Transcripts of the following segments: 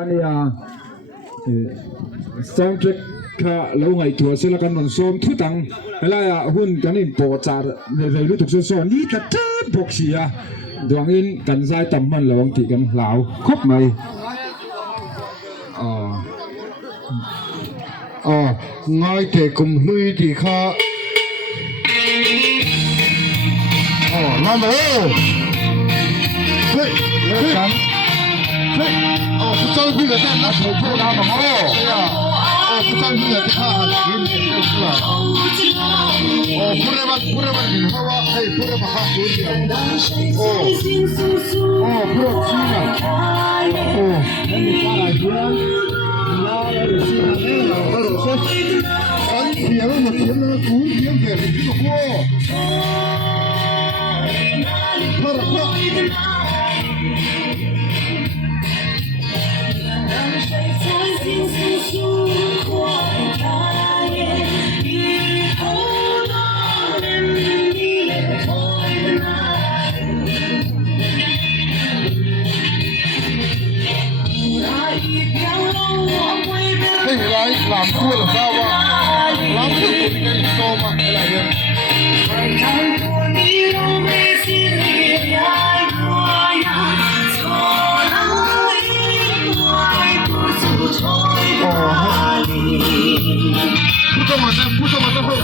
อันนี้ซ้อมเก็บค่ะแล้วไงตัวเสร็จแล้วกันมันซ้อมทุตังเวลาหุ่นกันนี่ปอจาในรู้ถูกซ้อนนี่กระเทิบพกเสียดวงอินกันใจต่ำมันระวังตีกันเหลาครบไหมง่ายแต่กุมลุยที่ข้าน้ำเฮ้ยกันผู้ชายผู้หญิงแต่ละคนพูดน้ำผู้ชายผู้หญิงที่ข้ากินเป็นผู้หญิงผู้เรียนกินเพราะว่าให้ผู้เรียนมาข้าพูดเดียวผู้ชีนะนั่นมีอะไรผู้นั้นอันเดียวมันเทียมนะกูเทียมแบบนี้ก็พอพอให้ไรหลามคู่หรือเปล่าวะหลามคู่เป็นไงโตมาอะไรเนี่ยผู้ชมมาต้องพูดผู้ชมมาต้องพูด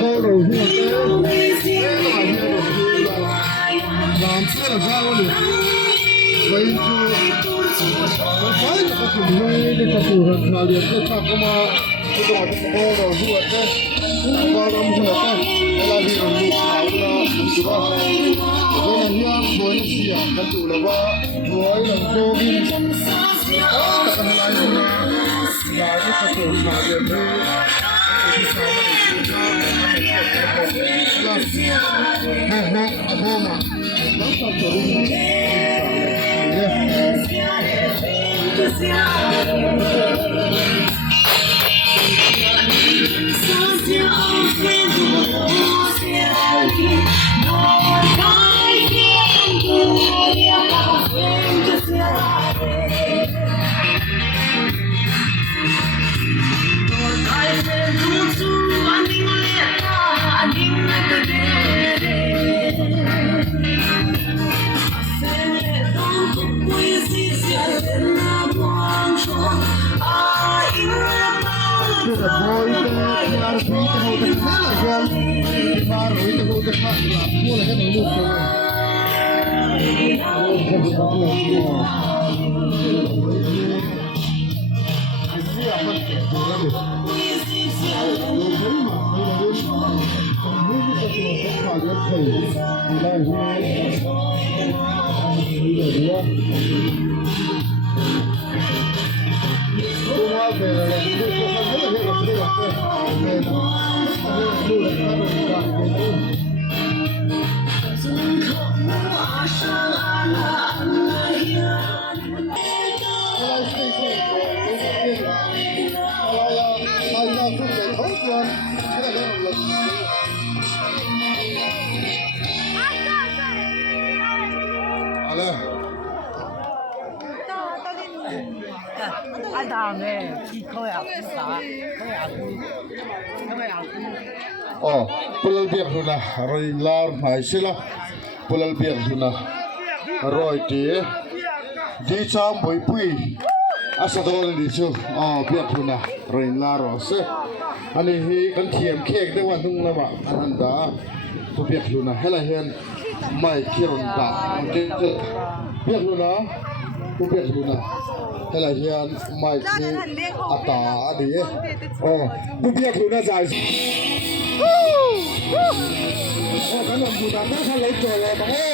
ก็เราหัวเต้ลามเสื้อผ้าวันนี้ไปจูไปก็คือไม่ได้ทำตัวเราเรียนก็ทำก็มาผู้ชมก็เราหัวเต้ก็เราหัวเต้เวลาที่เราลูกเขาเราดูว่าเวลาที่เราคนเสียกันดูแล้วว่าหัวเราโตบินแต่กันอะไรนะหลายที่เขาตัวมาเรียนรู้Pulal biak huna roi lar mai sila pulal biak huna roi ti di cham boi pui asa dol di chu biak huna roi lar ose ani hi kan thiam khek de wan hung lama anan da tu biak huna hela hen mai kiron da biak huna tu biak huna hela hen mai ki ata adi tu biak huna jaiขนมอยู่ด้านหน้าทะเลจอยเลยมาโอ้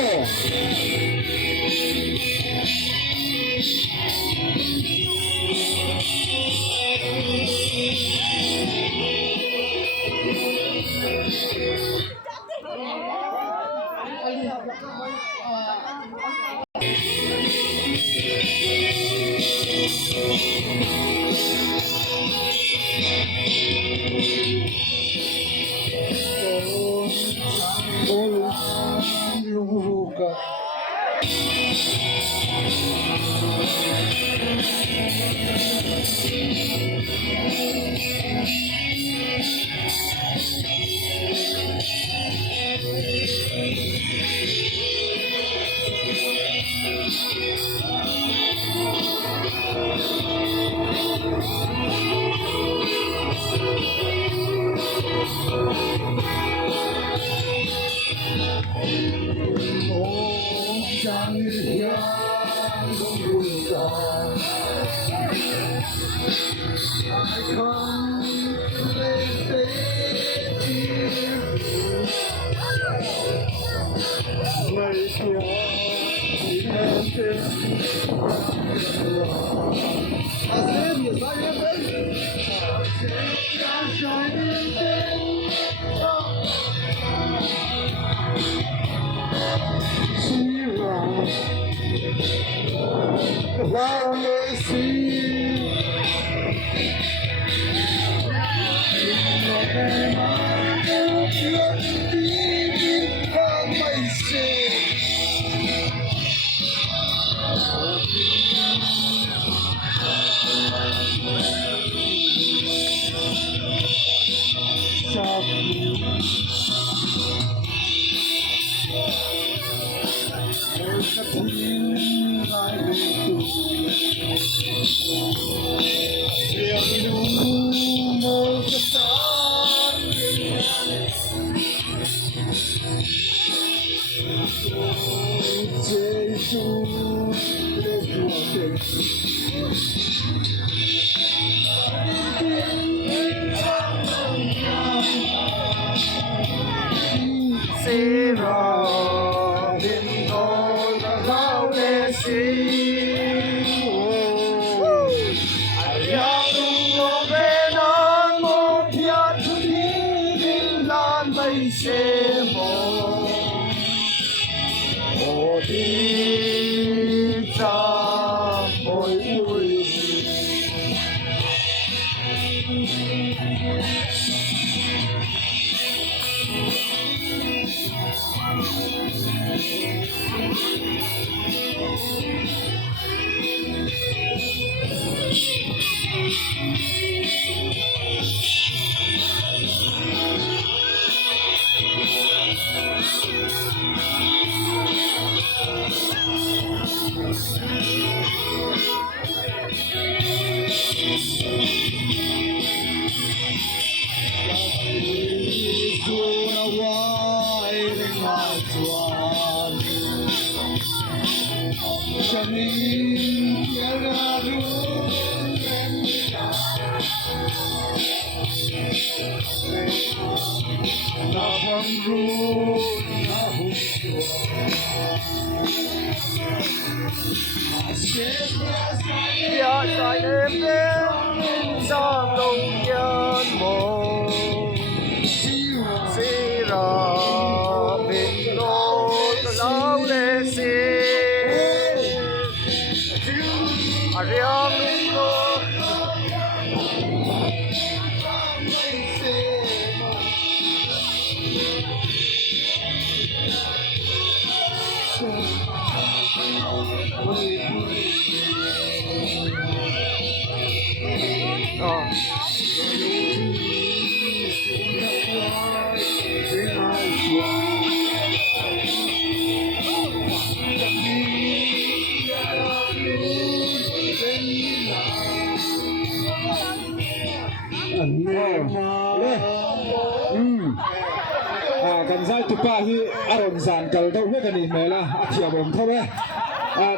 กันใช้ตุป้าที่อารมณ์สารกันต้องให้กันอีกไหมล่ะเทียบผมเท่าไหร่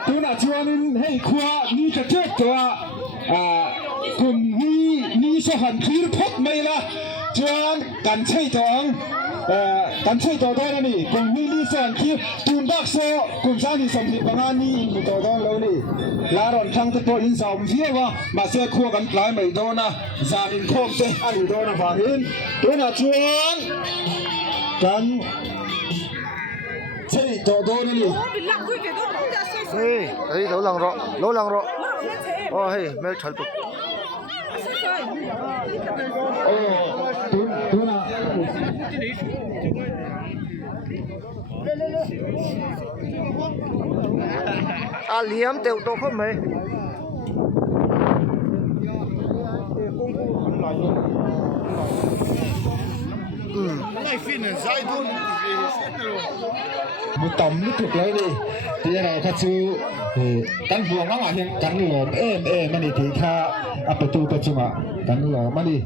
ตัวน่ะชวนให้ครัวนี่จะเจ็บตัวกลุ่มนี่สหันคีรพกไหมล่ะชวนกันใช้ตองกันใช้ตัวได้แล้วนี่กลุ่มนี่สหันคีตูนดักโซกลุ่มสานี่สมผิดบางอันนี่มีตัวได้แล้วนี่ลารอนทั้งตัวอินสาวเที่ยวว่ามาเสียครัวกันหลายไม่โดนนะจานินโคมเตะอันนี้โดนนะฝั่งนี้ตัวน่ะชวนกันใช่ตัวโดนนี่Hey, lỗ lăng rõ. Hey, mấy chật bực. Tôi là เหลี่ยมเตียวโตขึ้นไหมมุต่ำนี่ถูกเลยดิที่เราคัดซื้อกันบวงน้ำมันยังกันหลอมมันนี่ที่ข้าอัปตูปัจจุบันกันหลอมมันนี่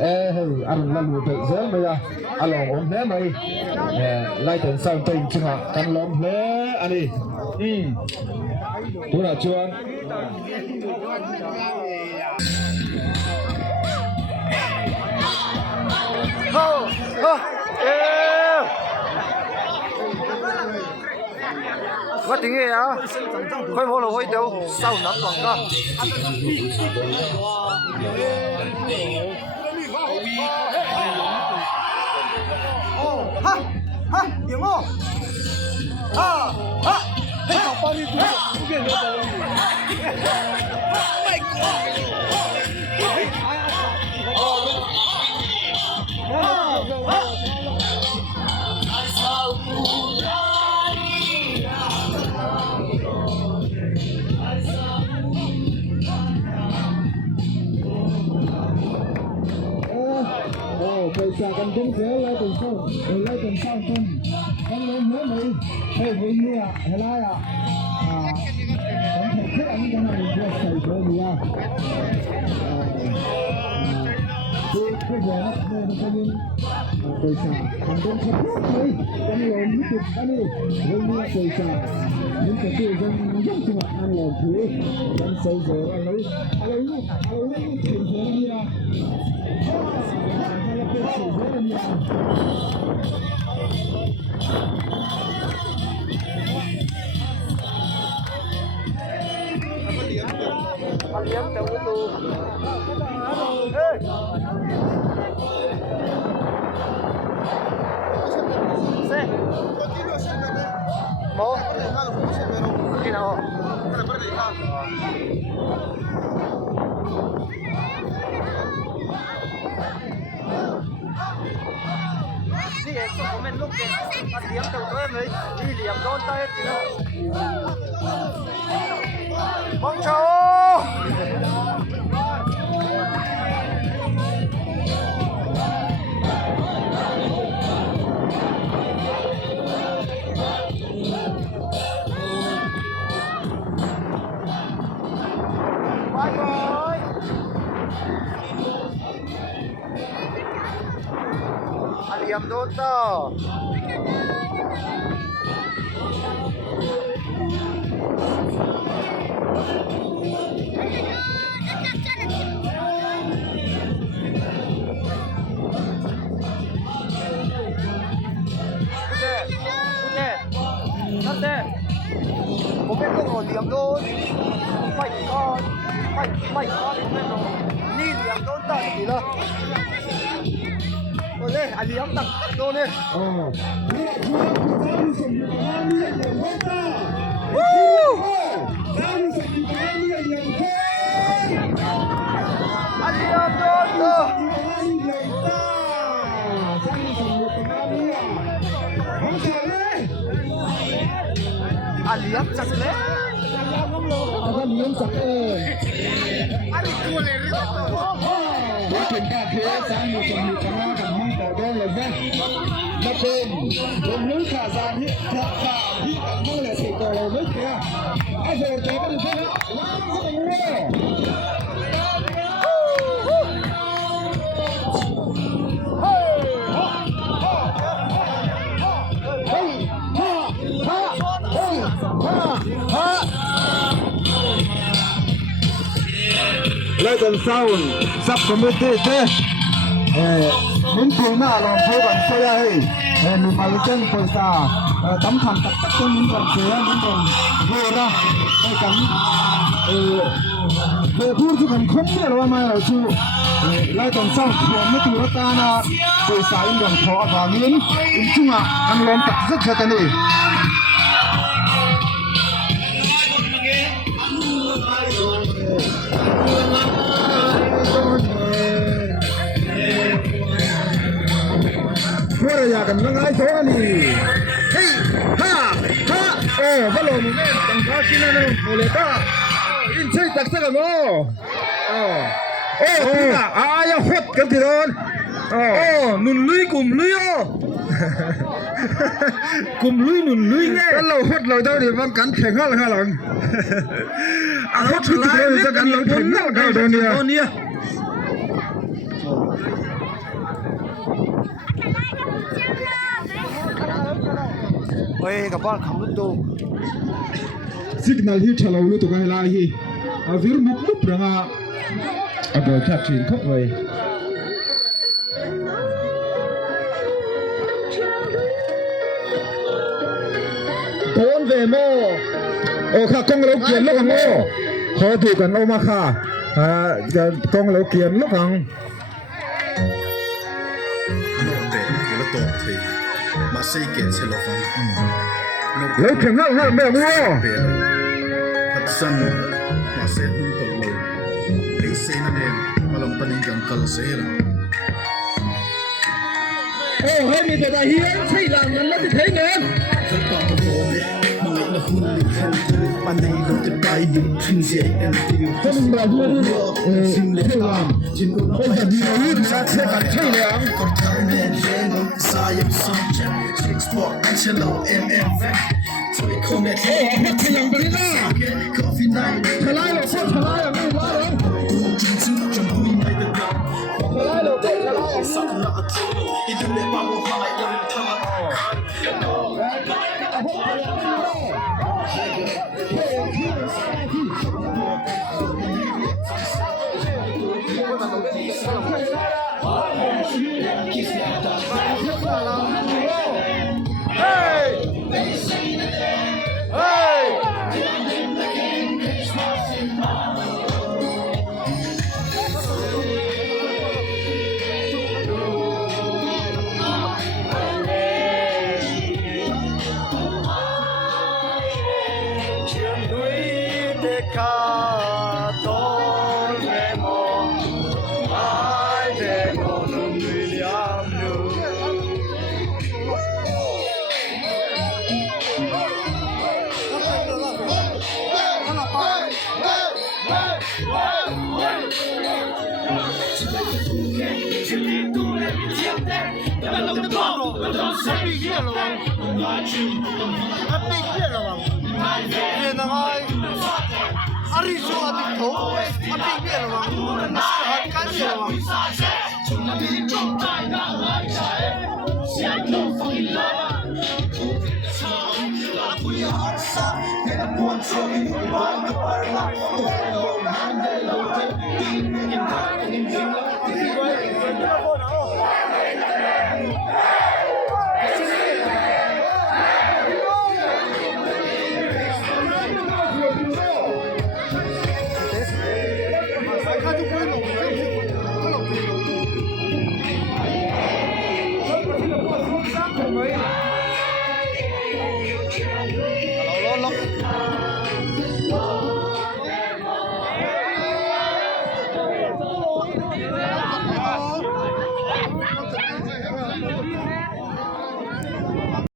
เฮ้ยอันนั้นรู้เป็นเสียงไหมอ่ะอันหลอมอมแน่ไหมไล่ถึงสร้างตัวจริงอ่ะกันหลอมเลยอันนี้ตัวละชวนว่าถึงไงอ่ะค่อยพอเราค่อยเดี๋ยวเศร้านับก่อนก็เดี๋ยวมั้งให้เขาป้อนนี่ดูเปลี่ยนเลยไม่กลัไปจากกันตรงเสียไล่เป็นเศร้าไล่เป็นเศร้าต้นกันเลยเนื้อหมูให้วิ่งเนี่ยให้ไล่ผมถูกขึ้นอันนี้กันเลยเพื่อใส่เบอร์เนี่ยคือบอกว่าเมื่อมันจะยิงไปจากกันตรงเสียเลยกันเลยนี่จุดอันนี้วิ่งเนี่ยไปจากนี่จะตีกันยิ่งจังหวะอันหลอกถือกันใส่เบอร์อะไรลูกถึงเบอร์เนี่ยเลี้ยงแต่ประตูเฮ้ยเซ่โมกินเอานี่เองก็ผมเป็นลูกเด็กเลี้ยงแต่ด้วยเลยนี่เลี้ยงโดนเตะจริงมองโชเหลี่ยมโดนต่อผมเป็นลูกเหลี่ยมโดนไม่ก้อนผมเป็นโดนนี่เหลี่ยมโดนต่อดีเลยโอ้ยอันนี้ยังตักโดนเลยอันนี้ยังโดนต่ออันนี้ยังจักเลยอันนี้ยังจักเลยอันนี้ตัวเลยว่าเป็นการเทสร้างอยู่สมุทรมากับมึงต่อได้เลยนะมาเป็นผมรู้ข่าวสารที่ข่าวที่มึงเลยเสกต่อเลยไม่เกี่ยวไอ้เสกต่อกันเลยนะว้าวเขาเป็นเรื่องเลยจนเศร้าซับคอมมิตี้เต้มิ้นปูหน้าลองพูดกันเสียให้มีมาเล่นคนซาตั้มทำตักตัวมิ้นกันเสียมิ้นกันเฮ้ยนะให้กันพูดที่กันคุ้มเนี่ยเราไม่เราชูเลยจนเศร้าหัวไม่ถูกตานะไปสายอย่างพอฝามิ้นอินจุงอ่ะอันลมตักสักแค่ตันนี่เมื่อไรอยากกันนั่งไอ้โซ่นี่เฮ้ย บอลมึงตั้งขาชินะนะโอเลต้าอินใช่ตักสักกันบ่ทีน่ะอย่าฮดกันทีโดนนุนลุยกลุ่มลุยกลุ่มลุยนุนลุยไงกันเราฮดเราเท่านี้วันกันแข่งกันหลังฮดสุดท้ายจะกันเราแข่งกันเท่านี้เฮ้ยกับบ้านคำรุ่นตู signal hi thalo lu to ka la hi a vir muk mup ranga a do tha thin khop wei don ve mo o kha kong lo kian lo mo ho tu kan o ma kha kong lo kian lo kang Note la to thi ma sei ke se lo fa lo khen ha me mo pe pat san ma se hu to lo le se na ne malam paning kang kal se la hey mi ta hi sai la nan la ti thai ne thal pa ko ho ne ma ngai la hun li khan pa nei lo te bai dim thin se en ti ko min ba hu sim le ta jin u no ba di hu sa se kan thai le ang ko ta ne jen sa yam som chen six sport chelo mm so I come at hey yang bari na coffee night thalai lo so thalai ang ni la lo jin chu jam hui mai da thalai lo thalai sak na at idun le pa mo hai lam tha Hãy subscribe cho kênh Ghiền Mì Gõ để không bỏ lỡ